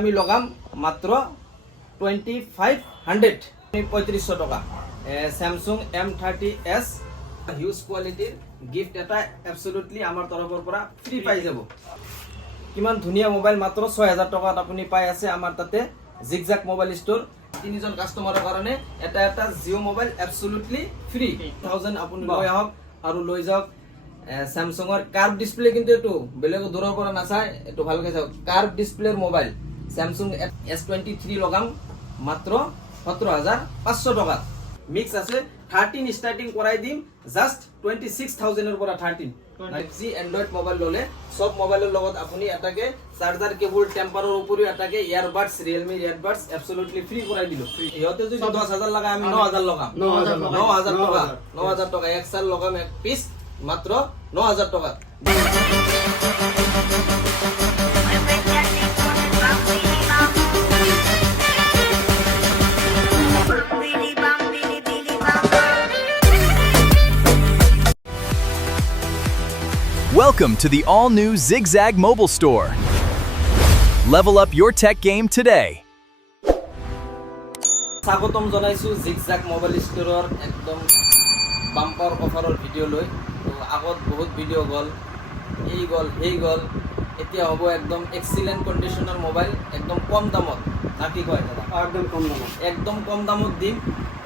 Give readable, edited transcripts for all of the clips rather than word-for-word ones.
আমি লগাম মাত্ৰ 2500 3500 টাকা স্যামসুং M30s হিউজ কোয়ালিটিৰ গিফট এটা অ্যাবসলিউটলি আমাৰ তৰফৰ পৰা ফ্ৰী পাই যাব। কিমান ধুনীয়া মোবাইল মাত্ৰ 6000 টাকাত আপুনি পাই আছে আমাৰ তাতে জিগজাক মোবাইল ষ্ট'ৰ। তিনিজন কাস্টমাৰৰ কাৰণে এটা জিঅ' মোবাইল অ্যাবসলিউটলি ফ্ৰী 1000 আপুনি লৈ আহক আৰু লৈ যাওক। স্যামসুঙৰ কাৰ্ভ ডিসপ্লে কিন্তু এটো বেলেগ দূৰৰ পৰা নাচায়, এটো ভালকে চাওক। কাৰ্ভ ডিসপ্লেৰ মোবাইল স্যামসুং S23 লগাম মাত্ৰ 17500 টাকা। মিক্স আছে 13 স্টাৰ্টিং কৰাই দিম জাস্ট 26000 এৰ পৰা 13 5G এন্ড্রয়েড মোবাইল ললে সব মোবাইলের লগত আপুনি এটাকে চার্জার কেবল টেম্পারের উপরে এটাকে earbuds Realme earbuds absolutely free করাই দিল। ইহতে যদি 10000 লাগায় আমি 9000 লাগাম 9000 টাকা 9000 টাকা এক সাল লাগাম এক পিস মাত্র 9000 টাকা। Welcome to the all-new Zigzag Mobile Store. Level up your tech game today. স্বাগতম জনাইছো জিগজাগ মোবাইল ষ্টৰৰ একদম বাম্পাৰ অফাৰৰ ভিডিঅ' লৈ। তো আগত বহুত ভিডিঅ' গ'ল, এই গ'ল সেই গ'ল, এতিয়া হ'ব একদম এক্সিলেণ্ট কণ্ডিশ্যনৰ মোবাইল একদম কম দামত। না কি কয় দাদা? একদম কম দামত দিম।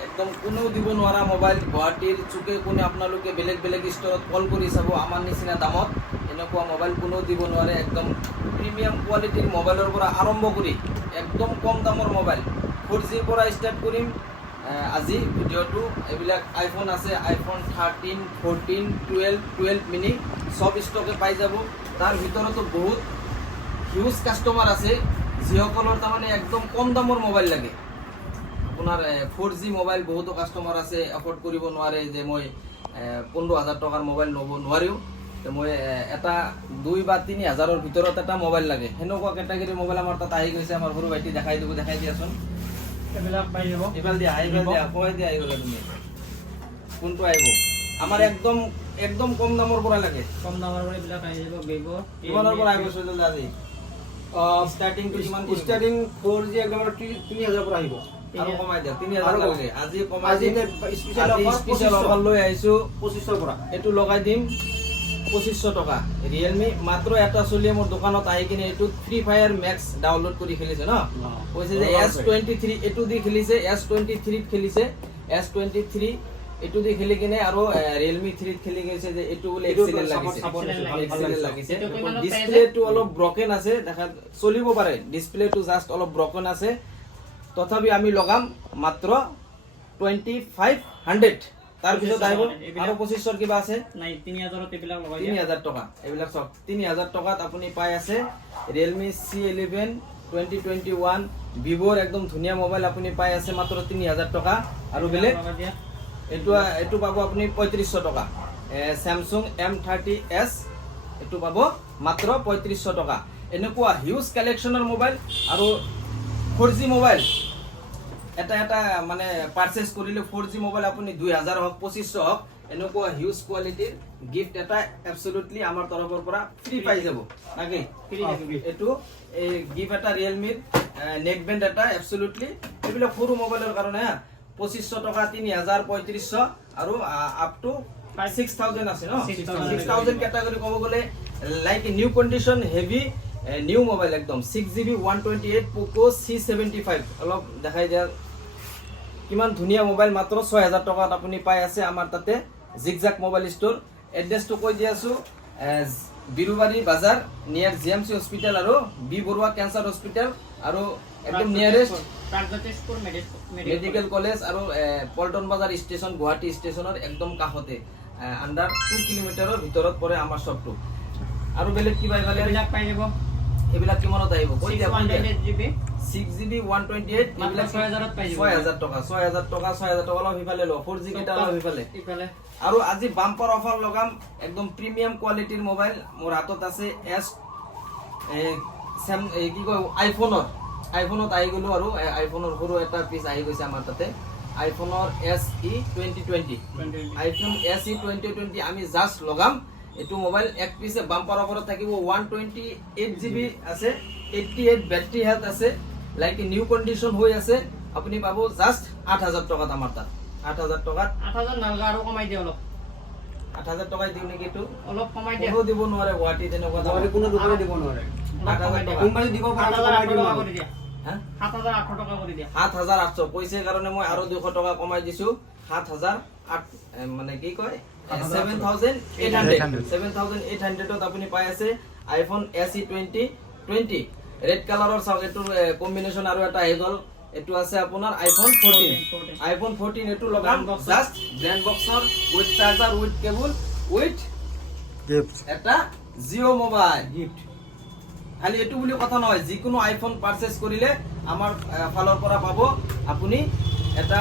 একদম কোনেও দিব নোৱাৰা মোবাইল। গুৱাহাটীৰ চুকে কোনে আপোনালোকে বেলেগ বেলেগ ষ্টৰত কল কৰি চাব, আমাৰ নিচিনা দামত এনেকুৱা মোবাইল কোনেও দিব নোৱাৰে। একদম প্ৰিমিয়াম কোৱালিটিৰ মোবাইলৰ পৰা আৰম্ভ কৰি একদম কম দামৰ মোবাইল 4G পৰা ষ্টাৰ্ট কৰিম আজি ভিডিঅ'টো। এইবিলাক আইফোন আছে, আইফোন 13, 14, 12 মিনি সব ষ্টকে পাই যাব। তাৰ ভিতৰতো বহুত হিউজ কাষ্টমাৰ আছে যিসকলৰ তাৰমানে একদম কম দামৰ মোবাইল লাগে। আপোনাৰ 4G মোবাইল বহুতো কাষ্টমাৰ আছে এফৰ্ড কৰিব নোৱাৰে, যে মই 15000 টকাৰ মোবাইল ল'ব নোৱাৰিও, মই এটা 2 বা 3000ৰ ভিতৰত এটা মোবাইল লাগে। সেনেকুৱা কেটাগৰীৰ মোবাইল আমাৰ তাত আহি গৈছে। আমাৰ সৰু ভাইটি দেখাই দিয়াচোন। এইবিলাক পাই যাব। এইফাল দিয়া কৈ দিয়া আহি গ'লে তুমি কোনটো আহিব? আমাৰ একদম কম দামৰ পৰা লাগে। কম দামৰ পৰা এইবিলাক আহি যাব। Vivo কিমানৰ পৰা আহিব চৈদুল দাদি? ষ্টাৰ্টিং টু কিমান? স্টাৰ্টিং 4G একদম 3000 পৰা আহিব। আৰু কমাই দিয়া 3000 লাগে। আজি কমাই আজি দিম। স্পেশাল অফাৰ লৈ আহিছো 2500 পৰা। এইটো লগাই দিম 2500 টকা। ৰিয়েলমি মাত্ৰ এটা চলিয়ে মোৰ দোকানত আহি কিনে এইটো ফ্ৰী ফায়াৰ মেক্স ডাউনলোড কৰি খেলিছে ন। কৈছে যে S23 এইটো দি খেলিছে, S23 খেলিছে, S23 এইটো দি খেলি কিনে আৰু ৰিয়েলমি 3 খেলি গৈছে যে এইটো বোলে এক্সিলেন্ট লাগিছে। ডিসপ্লেটো অলপ ব্ৰকেন আছে, দেখা চলিব পাৰে। ডিসপ্লেটো জাস্ট অলপ ব্ৰকেন আছে, তথাপি আমি লগাম মাত্ৰ 2500। তাৰ পিছত আহিব আৰু 2500 কিবা আছে নাই 3000ত এইবিলাক লগাই 3000 টকা। এইবিলাক চব 3000 টকাত আপুনি পাই আছে Realme C11 2021 Vivoৰ একদম ধুনীয়া মোবাইল আপুনি পাই আছে মাত্ৰ 3000 টকা। আৰু বেলেগ এইটো পাব আপুনি 3500 টকা। Samsung M30s এইটো পাব মাত্ৰ 3500 টকা। এনেকুৱা হিউজ কালেকশ্যনৰ মোবাইল আৰু 4G মোবাইল এটা মানে পাৰচেজ কৰিলে 4G মোবাইল আপুনি 2000 হওক 2500 হওক এনেকুৱা হিউজ কোৱালিটিৰ গিফট এটা অ্যাবসলিউটলি আমাৰ তৰফৰ পৰা ফ্ৰী পাই যাব। নাকি এইটো এই গিফট এটা ৰিয়েলমিৰ নেক বেণ্ড এটা অ্যাবসলিউটলি এইবিলাক সৰু মোবাইলৰ কাৰণে 2500 টকা 3000 3500 আৰু আপ টু 6000 আছে ন। 6000 ক্যাটাগরি ক'ব গ'লে like new condition heavy new mobile একদম 6GB 128 পোকো C75 অলপ দেখাই দিয়া কিমান ধুনীয়া মোবাইল মাত্ৰ 6000 টকাত আপুনি পাই আছে আমাৰ তাতে জিগজাক মোবাইল ষ্ট'ৰ। এড্ৰেছটো কৈ দি আছো, বিৰুবাৰী বাজাৰ নিয়াৰ GMC হস্পিটেল আৰু বি বৰুৱা কেঞ্চাৰ হস্পিটেল আৰু একদম নিয়াৰেষ্ট মেডিকেল কলেজ আৰু পল্টন বাজাৰ ষ্টেচন গুৱাহাটী ষ্টেচনৰ একদম কাষতে আন্ডাৰ 2 কিলোমিটাৰৰ ভিতৰত পৰে আমাৰ শ্বপটো। আৰু বেলেগ কিবা এইবিলাক পাই যাব। এইবিলাক কিমানত আহিব? কৈ দিয়া 128GB 6GB 128 এইবিলাক 6000ত পাই যাব। 6000 টকা 6000 টকা অলপ হিফালে ল 4G কেটা অলপ হিফালে। আৰু আজি বাম্পাৰ অফাৰ লগাম একদম প্ৰিমিয়াম কোৱালিটিৰ মোবাইল মোৰ হাতত আছে। কি কয় আইফোনত আহি গ'লো আৰু আইফোনৰ সৰু এটা পিচ আহি গৈছে আমাৰ তাতে। আইফোনৰ SE 2020 আইফোন SE 2020 আমি জাস্ট লগাম এইটো মোবাইল এক পিছে বাম্পাৰ অফাৰত থাকিব 128GB আছে 88 বেটাৰি হেলথ আছে লাইক নিউ কন্ডিশন হৈ আছে আপুনি পাব জাস্ট 8000 টকাত আমাৰ তাত 8000 টকাত 8000 নালগা আৰু কমাই দিয়া অলপ 8000 টকাই দিও নেকি এইটো অলপ কমাই দিয়া কোনো দিব নোৱাৰে গুৱাহাটী তেনেকুৱা দাম। গুৱাহাটী কোনো দোকানে দিব নোৱাৰে 8000 টকা কোম্পানী দিব পাৰে 7800 টকা কৰি দিয়া হা 7800 টকা কৰি দিয়া 7800 কৈছে কাৰণে মই আৰু 200 টকা কমাই দিছো 7008 মানে কি কয় 7800 ত আপুনি পাই আছে আইফোন SE 20 ৰেড কালাৰৰ চাওক এটোৰ কম্বিনেশন আৰু এটা আহি গল এটো আছে আপোনাৰ আইফোন 14 এটো লগাম জাস্ট ব্ৰ্যান্ড বক্সৰ with charger with cable with gift এটা জিও মোবাইল গিফট খালি এটো বুলি কথা নহয় যিকোনো আইফোন পারচেজ কৰিলে আমাৰ ফালৰ পৰা পাব আপুনি এটা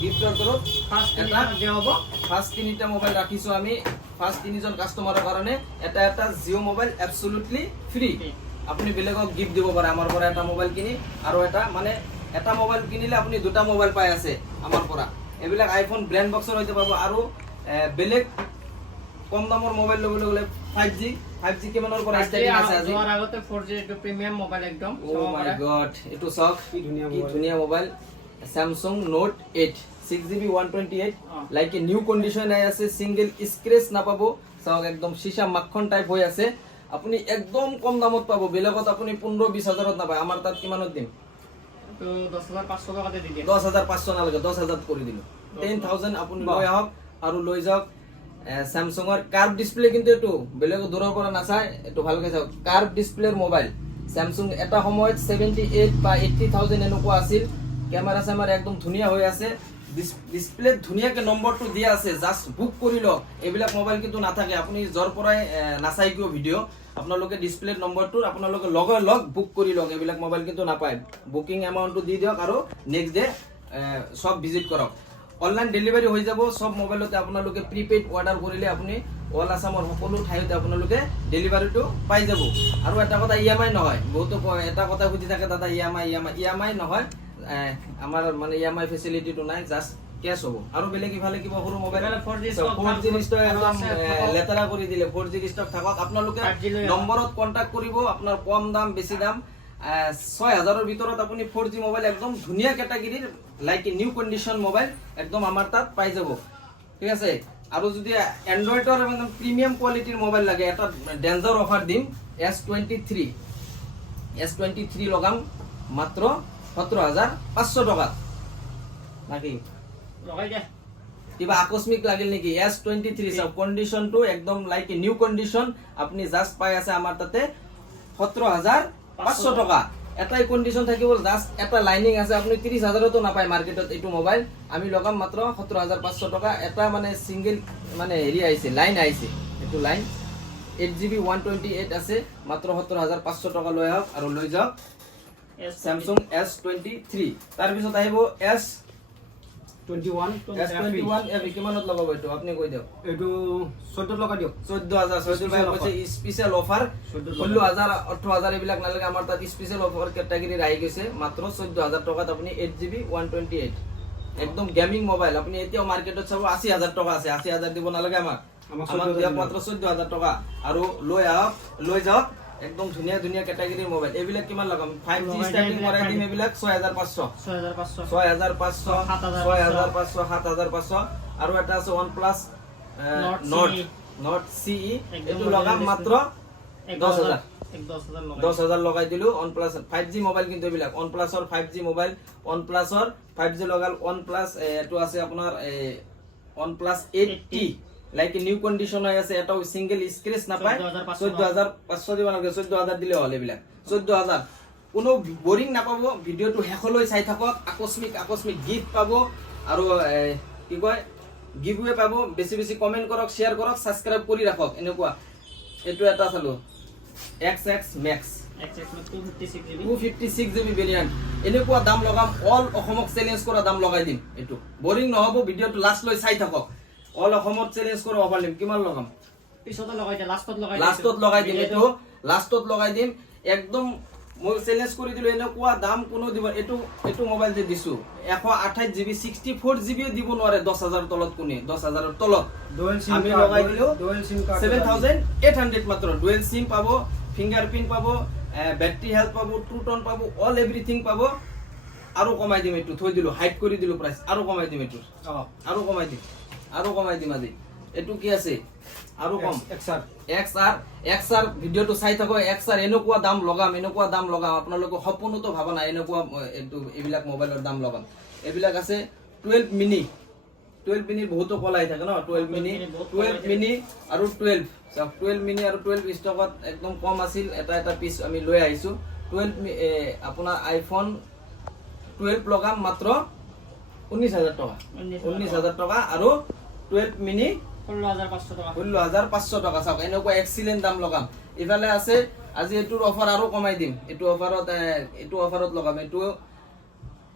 গিফটৰ তৰফ ফাৰ্স্ট এটা এটা দিয়া হ'ব ফাৰ্স্ট তিনিটা মোবাইল ৰাখিছো আমি ফাৰ্স্ট তিনিজন কাস্টমাৰৰ কাৰণে এটা জিও মোবাইল এবসলুটলি ফ্ৰী আপুনি বেলেগক গিফট দিব পাৰে আমাৰ পৰা এটা মোবাইল কিনি আৰু এটা মানে এটা মোবাইল কিনিলে আপুনি দুটা মোবাইল পাই আছে আমাৰ পৰা এবিলাক আইফোন ব্ৰ্যান্ড বক্সৰ হইতে পাব আৰু বেলেগ কম দামৰ মোবাইল লবলৈ গলে 5G কিমানৰ পৰা ষ্টাৰ্টিং আছে আজি যোৱাৰ আগতে 4G এইটো প্ৰিমিয়াম মোবাইল একদম ও মাই গড এটো সক কি ধুনীয়া কি মোবাইল। ধুনীয়া mobile Samsung Note 8 6GB 128 like a new condition আই আছে সিঙ্গেল স্ক্র্যাচ না পাবো সক একদম সীসা মাখন টাইপ হৈ আছে আপুনি একদম কম দামত পাবো বেলেগত আপুনি 15-20 হাজাৰত না পায় আমাৰ তাত কিমানত দিম তো 10500 টকাতে দি দিয়া 10500 নালাগে 10000 কৰি দিলো 10000 আপুনি লৈ আহক আৰু লৈ যাওক স্যামসাংৰ কাৰ্ভ ডিসপ্লে কিন্তু এটো বেলেগ দূৰৰ পৰা নাচায় এটো ভালকে চাওক কাৰ্ভ ডিসপ্লেৰ মোবাইল স্যামসাং এটা সময়ত 78 বা 80000 এনেকুৱা আছিল ক্যামেৰা সামাৰ একদম ধুনীয়া হৈ আছে ডিসপ্লে ধুনীয়াকে নম্বৰটো দিয়া আছে জাস্ট বুক কৰি লওক এইবিলাক মোবাইল কিন্তু নাথাকে আপুনি জৰ পৰাই নাচাই কিয় ভিডিও আপোনালোকে ডিসপ্লে নম্বৰটো আপোনালোকে লগ বুক কৰি লওক এইবিলাক মোবাইল কিন্তু নাপায় বুকিং এমাউন্টটো দি দিয়ক আৰু নেক্সট ডে সব ভিজিট কৰক অনলাইন ডেলিভাৰি হৈ যাব সব মোবাইলতে আপোনালোকে প্ৰিপেড অৰ্ডাৰ কৰিলে আপুনি অল আসামৰ সকলো ঠাইতে আপোনালোকে ডেলিভাৰিটো পাই যাব আৰু এটা কথা ইএমআই নহয় বহুত এটা কথা বুজি থাকে দাদা ইএমআই নহয় আমাৰ মানে ইএমআই ফেসিলিটিটো নাই জাস্ট ক্যাশ হ'ব আৰু বেলেগ ইফালে কিবা সৰু মোবাইল 4G ষ্টক একদম লেতেৰা কৰি দিলে 4G ষ্টক থাকক আপোনালোকে 5G লৈ আহক। নম্বৰত কন্টাক্ট কৰিব আপোনাৰ কম দাম বেছি দাম 6000 ৰ ভিতৰত আপুনি 4G মোবাইল একদম ধুনীয়া ক্যাটাগৰীৰ লাইক নিউ কন্ডিশন মোবাইল একদম আমাৰ তাত পাই যাব ঠিক আছে আৰু যদি এন্ড্ৰইডৰ একদম প্ৰিমিয়াম কোৱালিটিৰ মোবাইল লাগে এটা ডেঞ্জাৰ অফাৰ দিম S23 লগাম মাত্ৰ 17500 টকা নাকি লগাই দিয়া কিবা আকস্মিক লাগিল নেকি S23 সব কন্ডিশনটো একদম লাইক নিউ কন্ডিশন আপনি জাস্ট পাই আছে আমাৰ তাতে 17500 টকা এটাই কন্ডিশন থাকিব জাস্ট এটা লাইনিং আছে আপনি 30000 তো নাপায় মার্কেটত এইটো মোবাইল আমি লগাম মাত্ৰ 17500 টকা এটা মানে সিঙ্গেল মানে হেৰি আইছে লাইন আইছে এইটো লাইন 8GB 128 আছে মাত্ৰ 17500 টকা লৈ আহক আৰু লৈ যাওক Samsung S23 তাৰ পিছত আহিব S21 S21 এ কিমানত লগাব এইটো আপনি কৈ দিয়ক এইটো 14 লগাই দিয়ক 14000 কৈছে স্পেশাল অফার 16000 18000 এইবিলাক নালাগে আমাৰ তাত স্পেশাল অফাৰ ক্যাটাগৰি আহি গৈছে মাত্ৰ 14000 টকাত আপুনি 8GB 128 একদম গেমিং মোবাইল আপুনি এতিয়া মার্কেটত চাব 80000 টকা আছে 80000 দিব নালাগে আমাৰ দিয়ক মাত্ৰ 14000 টকা আৰু লৈ যাওক একদম ধুনীয়া ক্যাটাগৰিৰ মোবাইল এইবিলাক কিমান লগাম 5G স্টাৰ্টিং কৰাই দিম এইবিলাক 6500 7500 আৰু এটা আছে OnePlus Note CE এটো লগাম মাত্ৰ 10000 লগাই লগাই দিলো OnePlus 5G মোবাইল কিন্তু এইবিলাক OnePlusৰ 5G মোবাইল OnePlusৰ 5G লগাল OnePlus এটো আছে আপোনাৰ OnePlus 8T like new condition হৈ আছে এটা সিঙ্গেল স্ক্র্যাচ না পায় 14500 দিব নালাগে 14000 দিলে হল এইবিলাক 14000 কোনো বোরিং না পাবো ভিডিওটো হেখলৈ চাই থাকক আকস্মিক গিফট পাবো আৰু কি কয় গিভওয়ে পাবো বেছি কমেন্ট কৰক শেয়াৰ কৰক সাবস্ক্ৰাইব কৰি ৰাখক এনেকুৱা এটো এটা চালো XX Max 256GB ভেৰিয়েন্ট এনেকুৱা দাম লগাম অল অসমক চ্যালেঞ্জ কৰা দাম লগাই দিম এটো বোৰিং নহব ভিডিওটো লাস্ট লৈ চাই থাকক অল অসমত চ্যালেঞ্জ কৰা অফাৰ দিম কিমান লগাম পিছতে লগাই দিয়া লাষ্টত লাষ্টত লগাই দিম এটো লাষ্টত লগাই দিম একদম মই চ্যালেঞ্জ কৰি দিলো এনেকুৱা দাম কোনো দিব এইটো মোবাইল যে দিছো 128 GB 64 GB দিব নোৱাৰে 10000 তলত কোনে 10000 তলত ডুৱেল সিম আমি লগাই দিলো ডুৱেল সিম কাৰ্ড 7800 মাত্ৰ ডুৱেল সিম পাব ফিংগাৰপ্ৰিন্ট পাব ব্যাটাৰি হেলথ পাব 2 টন পাব অল এভৰিথিং পাব আৰু কমাই দিম এইটো থৈ দিলো হাইট কৰি দিলো প্ৰাইস আৰু কমাই দিম এইটো আৰু কমাই দিম আজি এইটো কি আছে আৰু কম XR ভিডিওটো চাই থাকো XR এনেকুৱা দাম লগাম আপোনালোকে সপোনতো ভাবা নাই এনেকুৱা এইবিলাক মোবাইলৰ দাম লগাম এইবিলাক আছে 12 মিনি বহুতো কলাই থাকে ন 12 মিনি আৰু 12 মিনি আৰু 12 ষ্টকত একদম কম আছিল এটা পিস আমি লৈ আহিছো 12 আপোনাৰ আইফোন 12 লগাম মাত্ৰ 19000 টকা 19000 টকা আৰু 12 মিনি 16500 টকা চাওক এনেকুৱা এক্সিলেন্ট দাম লগাম ইফালে আছে আজি এটোৰ অফাৰ আৰু কমাই দিম এটো অফাৰত লগাম এটো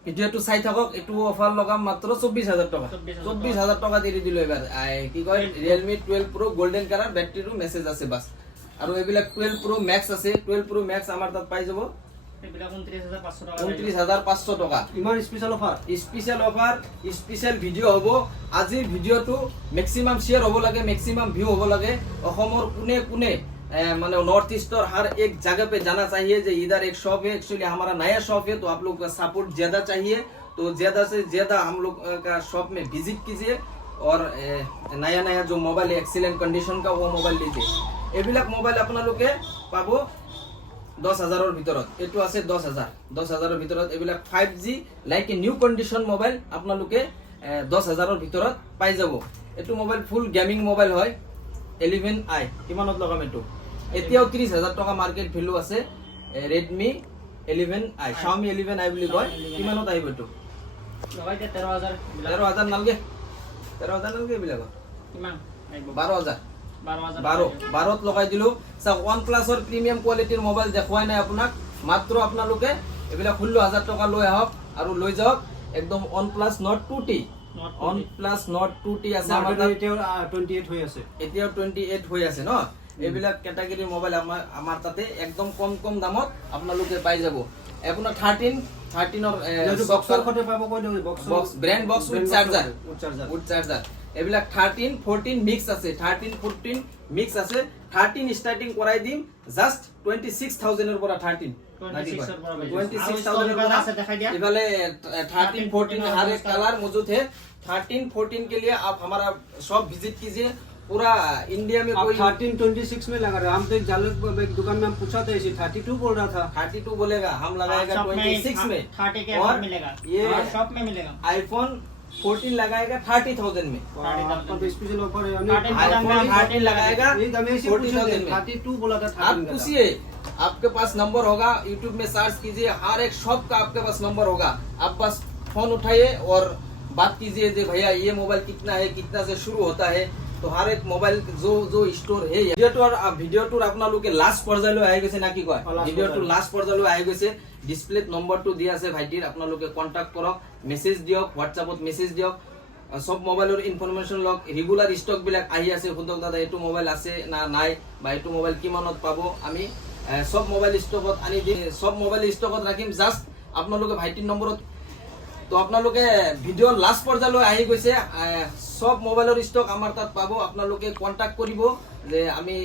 ভিডিওটো চাই থাকক এটো অফাৰ লগাম মাত্ৰ 24000 টকা 24000 টকা দি দিলো এবাৰ কি কয় Realme 12 Pro গোল্ডেন কালাৰ ব্যাটাৰিটো মেসেজ আছে বাস আৰু এইবিলাক 12 Pro Max আছে 12 Pro Max আমাৰ তাত পাই যাব এইবিলাক 29500 টকা 29500 টকা ইমান স্পেশাল অফার স্পেশাল ভিডিও হ'ব আজিৰ ভিডিওটো ম্যাক্সিমাম শেয়াৰ হ'ব লাগে ম্যাক্সিমাম ভিউ হ'ব লাগে অসমৰ কোনে माने नॉर्थ ईस्ट और हर एक जगह पे जाना चाहिए जो इधर एक शॉप है एक्चुअली हमारा नया शॉप है तो आप लोग का सपोर्ट ज्यादा चाहिए तो ज्यादा से ज्यादा हम लोग का शॉप में विजिट कीजिए और नया जो मोबाइल है एक्सीलेंट कंडीशन का वो मोबाइल लीजिए एबिलक मोबाइल अपना लोग के पाबो 10000 ৰ ভিতৰত এটো আছে 10000 ৰ ভিতৰত এবিলক 5G like a new condition mobile আপোনালোকে 10000 ৰ ভিতৰত পাই যাব এটো মোবাইল ফুল গেমিং মোবাইল হয় 11i কিমানত লগাম এটো এতিয়াও 30000 টকা মার্কেট ভ্যালু আছে Redmi 11i Xiaomi 11i বুলি কয় কিমানত আহিব এটো লগাই দে 13000 নালগে এবিলাক কিমান আহিব 12 লগাই দিলো সা OnePlus ৰ প্ৰিমিয়াম কোৱালিটিৰ মোবাইল দেখুৱাই নাই আপোনাক মাত্ৰ আপোনালোকে এবিলাক 16000 টকা লৈ আহক আৰু লৈ যাওক একদম OnePlus Nord 2T OnePlus Nord 2T আছে আমাৰ তাত এতিয়াও 28 হৈ আছে এতিয়াও 28 হৈ আছে ন এবিলাক ক্যাটাগরি মোবাইল আমাৰ তাতে একদম কম দামত আপোনালোকে পাই যাব আপোনাৰ 13 ৰ বক্সৰ খতে পাব কৈ দিও box brand box with charger এবিলাক 13 14 মিক্স আছে 13 14 মিক্স আছে 13 স্টার্টিং কৰাই দিম জাস্ট 26000 এৰ পৰা 13 26000 এর আছে দেখাই দিয়া इवाले 13 14 हर एक कलर मौजूद है 13 14 के लिए आप हमारा शॉप विजिट कीजिए पूरा इंडिया में कोई 13 26 में लगा रहा हम तो एक जालक एक दुकान में हम पूछा था इसे 32 बोल रहा था 32 बोलेगा हम लगाएगा 26 में 30 के और मिलेगा ये शॉप में मिलेगा आईफोन 14 लगाएगा 30000 में आपका तो स्पेशल ऑफर है आईफोन 13 लगाएगा एक हमें इसे 40000 में 32 बोला था आप पूछिए आपके पास नंबर होगा YouTube में सर्च कीजिए हर एक शॉप का आपके पास नंबर होगा आप बस फोन उठाइए और बात कीजिए जे भैया ये मोबाइल कितना से शुरू होता है तो हर एक मोबाइल जो स्टोर है ভিডিও টুৰ আপোনালোকে লাষ্ট পৰ্যায়লৈ আহি গৈছে না কি কয় ভিডিও টুৰ লাষ্ট পৰ্যায়লৈ আহি গৈছে ডিসপ্লেত নম্বৰটো দিয়া আছে ভাইটিৰ আপোনালোকে কন্টাক্ট কৰক মেসেজ দিয়ক হোৱাটছআপত মেসেজ দিয়ক সব মোবাইলৰ ইনফৰমেশন লক ৰেগুলাৰ ষ্টক বিলাক আহি আছে খুদক দাদা এটো মোবাইল আছে না নাই বা এটো মোবাইল কিমানত পাব আমি সব মোবাইল ষ্টকত আনি দিম সব মোবাইল ষ্টকত ৰাখিম জাস্ট আপোনালোকে ভাইটিৰ নম্বৰত তো আপোনালোকে ভিডিও লাষ্ট পৰ্যায়লৈ আহি গৈছে সব মোবাইলৰ ষ্টক আমাৰ তাত পাব আপোনালোকে কন্টাক্ট কৰিব যে আমি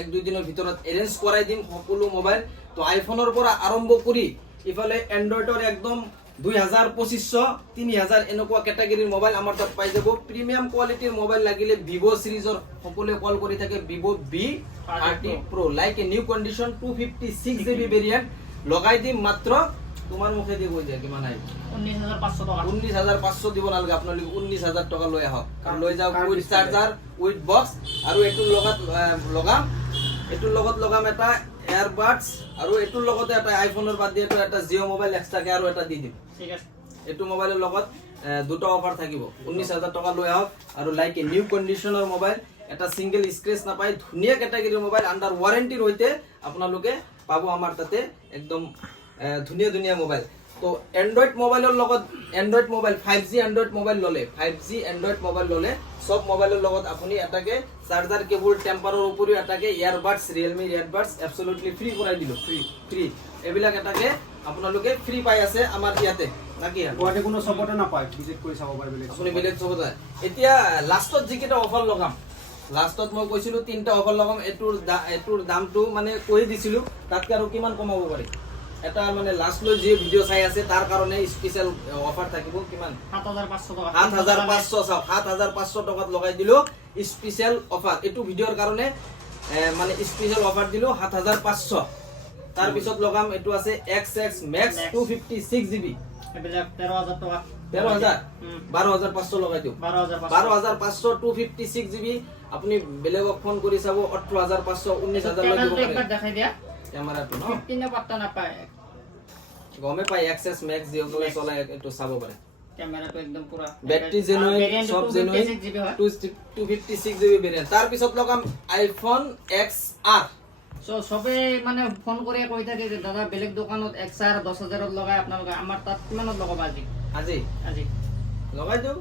1-2 দিনৰ ভিতৰত এৰেঞ্জ কৰাই দিম সকলো মোবাইল তো আইফোনৰ পৰা আৰম্ভ কৰি ইফালে এন্ড্ৰইডৰ একদম 2500 3000 এনেকুৱা ক্যাটাগৰিৰ মোবাইল আমাৰ তাত পাই যাব প্ৰিমিয়াম কোৱালিটিৰ মোবাইল লাগিলে Vivo সিৰিজৰ সকলোৱে কল কৰি থাকে Vivo V30 Pro like a new condition 256 GB variant লগাই দিম মাত্ৰ তোমার মুখে দিয়ে কই যায় কিমান আই 19500 টাকা 19500 দিব নালগে আপোনালোকে 19000 টাকা লৈ আহক আৰু লৈ যাওক উইথ চাৰ্জাৰ উইথ বক্স আৰু এটোৰ লগত লগাম এটা এয়াৰবাডস আৰু এটোৰ লগতে এটা আইফোনৰ বাদ দিয়ে এটা জিও মোবাইল এক্সট্ৰাকে আৰু এটা দি দিম ঠিক আছে এটো মোবাইলৰ লগত দুটা অফাৰ থাকিব 19000 টাকা লৈ আহক আৰু লাইক এ নিউ কন্ডিশনৰ মোবাইল এটা সিঙ্গেল স্ক্ৰ্যাচ না পাই ধুনিয়া ক্যাটাগৰিৰ মোবাইল আন্ডাৰ ওয়াৰেন্টিৰ হৈতে আপোনালোকে পাবো আমাৰ তাতে একদম ধুনিয়া মোবাইল তো এন্ড্ৰয়েড মোবাইলৰ লগত Android mobile 5G Android mobile ললে 5G এন্ড্ৰয়েড মোবাইল ললে সব মোবাইলৰ লগত আপুনি এটাকে চাৰ্জাৰ কেবল টেম্পাৰৰ উপৰিও এটাকে ইয়াৰবাডছ ৰিয়েলমি ইয়াৰবাডছ এবসলিউটলি ফ্ৰী কৰাই দিলো ফ্ৰী এইবিলাক এটাকে আপোনালোকে ফ্ৰী পাই আছে আমাৰ ইয়াতে নাকি গুৱাহাটী কোনো চবতে নাপায় ভিজিট কৰি চাব পাৰে বেলেগ আপুনি বেলেগ চবতে এতিয়া লাষ্টত যিকেইটা অফাৰ লগাম লাষ্টত মই কৈছিলো 3টা অফাৰ লগাম এটোৰ দামটো মানে কৈ দিছিলো তাতকে আৰু কিমান কমাব পাৰি এটা মানে লাষ্ট লৈ যে ভিডিও চাই আছে তাৰ কাৰণে স্পেশাল অফাৰ থাকিব কিমান 7500 টকা 7500 চাও 7500 টকাত লগাই দিলো স্পেশাল অফার এটু ভিডিওর কারণে মানে স্পেশাল অফার দিলো 7500 তার পিছত লগাম এটু আছে XX Max 256GB এবিলাক 13000 টকা 13000 12500 লগাই দিও 12500 256GB আপনি বেলেগক ফোন কৰি চাব 18500 19000 লৈ দিব একবাৰ পাৰে দেখাই দিয়া ক্যামেৰাটো ন 15 পাত্তা নাপায় গমে পাই XX Max যেগুলো চলাই একটু চাব পাৰে ক্যামেরাটো একদম পুরা ব্যাটারি জেনুইন সব জেনুইন 256GB ভেরিয়েন্ট তার পিছত লগাম আইফোন XR সো সবে মানে ফোন করে কই থাকে যে দাদা বেলেগ দোকানত XR 10000 ত লগায় আপোনালোকে আমাৰ তাত কিমানত লগাবা আজি আজি লগাই দিও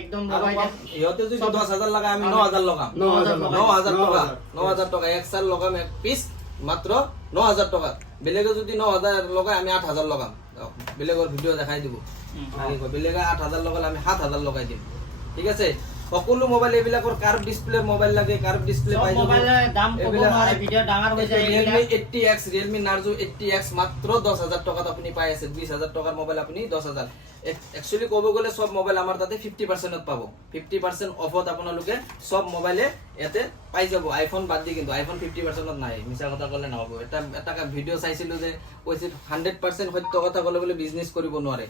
একদম লগাই দেন ইহতে যদি 10000 লাগায় আমি 9000 লগাম 9000 টাকা XR লগাম এক পিস মাত্র 9000 টাকা বেলেগে যদি 9000 লগায় আমি 8000 লগাম বেলেগৰ ভিডিও দেখাই দিব আগে কই বেলেগে 8000 লগালে আমি 7000 লগাই দিম ঠিক আছে সকলো মোবাইল এবিলাকৰ কাৰ্ভ ডিসপ্লে মোবাইল লাগে কাৰ্ভ ডিসপ্লে পাই যাব মোবাইলেৰ দাম কম হয় ভিডিও ডাঙৰ হৈ যায় Realme 80X Realme Narzo 80X মাত্র 10000 টাকাত আপনি পাই আছে 20000 টাকার মোবাইল আপনি 10000 একচুয়ালি কব গলে সব মোবাইল আমার তাতে 50% ত পাবো 50% অফত আপোনালোকে সব মোবাইলে এতে পাই যাব আইফোন বাদ দি কিন্তু আইফোন 50% ত নাই মিছা কথা কলে নহব এটা ভিডিও চাইছিলো যে কৈছে 100% সত্য কথা কলে বলে বিজনেস কৰিব নোৱাৰে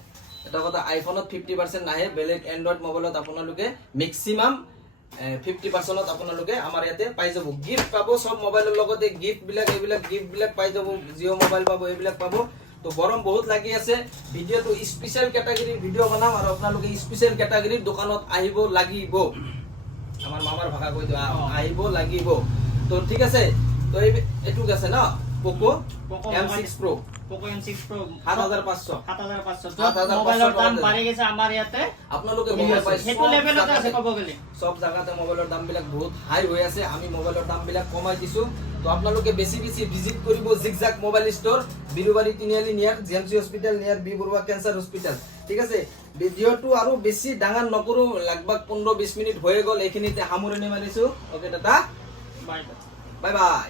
এটা কথা আইফোনত 50% নাহে বেলেগ এন্ড্ৰইড মোবাইলত আপোনালোকে ম্যাক্সিমাম 50% আপোনালোকে আমাৰ ইয়াতে পাই যাব গিফট পাব সব মোবাইলৰ লগতে গিফট বিলাক পাই যাব জিও মোবাইল পাব এইবিলাক পাব তো গৰম বহুত লাগি আছে ভিডিওটো স্পেশাল ক্যাটাগৰি ভিডিও বনাম আৰু আপোনালোকে স্পেশাল ক্যাটাগৰিৰ দোকানত আহিব লাগিব আমাৰ মামাৰ ভাষা কৈ দিও আহিব লাগিব তো ঠিক আছে তো এটুক আছে না Poco M6 Pro Poco M6 Pro 7500 মোবাইলৰ দাম বাঢ়ি গৈছে আমাৰ ইয়াতে আপোনালোকে মোবাইল পাই হেতু লেভেলত আছে কব গলি সব জায়গাতে মোবাইলৰ দাম বিলাক বহুত হাই হৈ আছে আমি মোবাইলৰ দাম বিলাক কমাই দিছো তো আপোনালোকে বেছি ভিজিট কৰিব জিগজাগ মোবাইল স্টোৰ বিলুবাৰী তিনিআলি নিয়াৰ জেএমসি হস্পিটাল নিয়াৰ বি বৰুৱা ক্যান্সাৰ হস্পিটাল ঠিক আছে ভিডিওটো আৰু বেছি ডাঙৰ নকৰো লগভগ 15-20 মিনিট হৈ গল এইখিনিতে সামৰণি মাৰিছো ওকে দাদা বাই বাই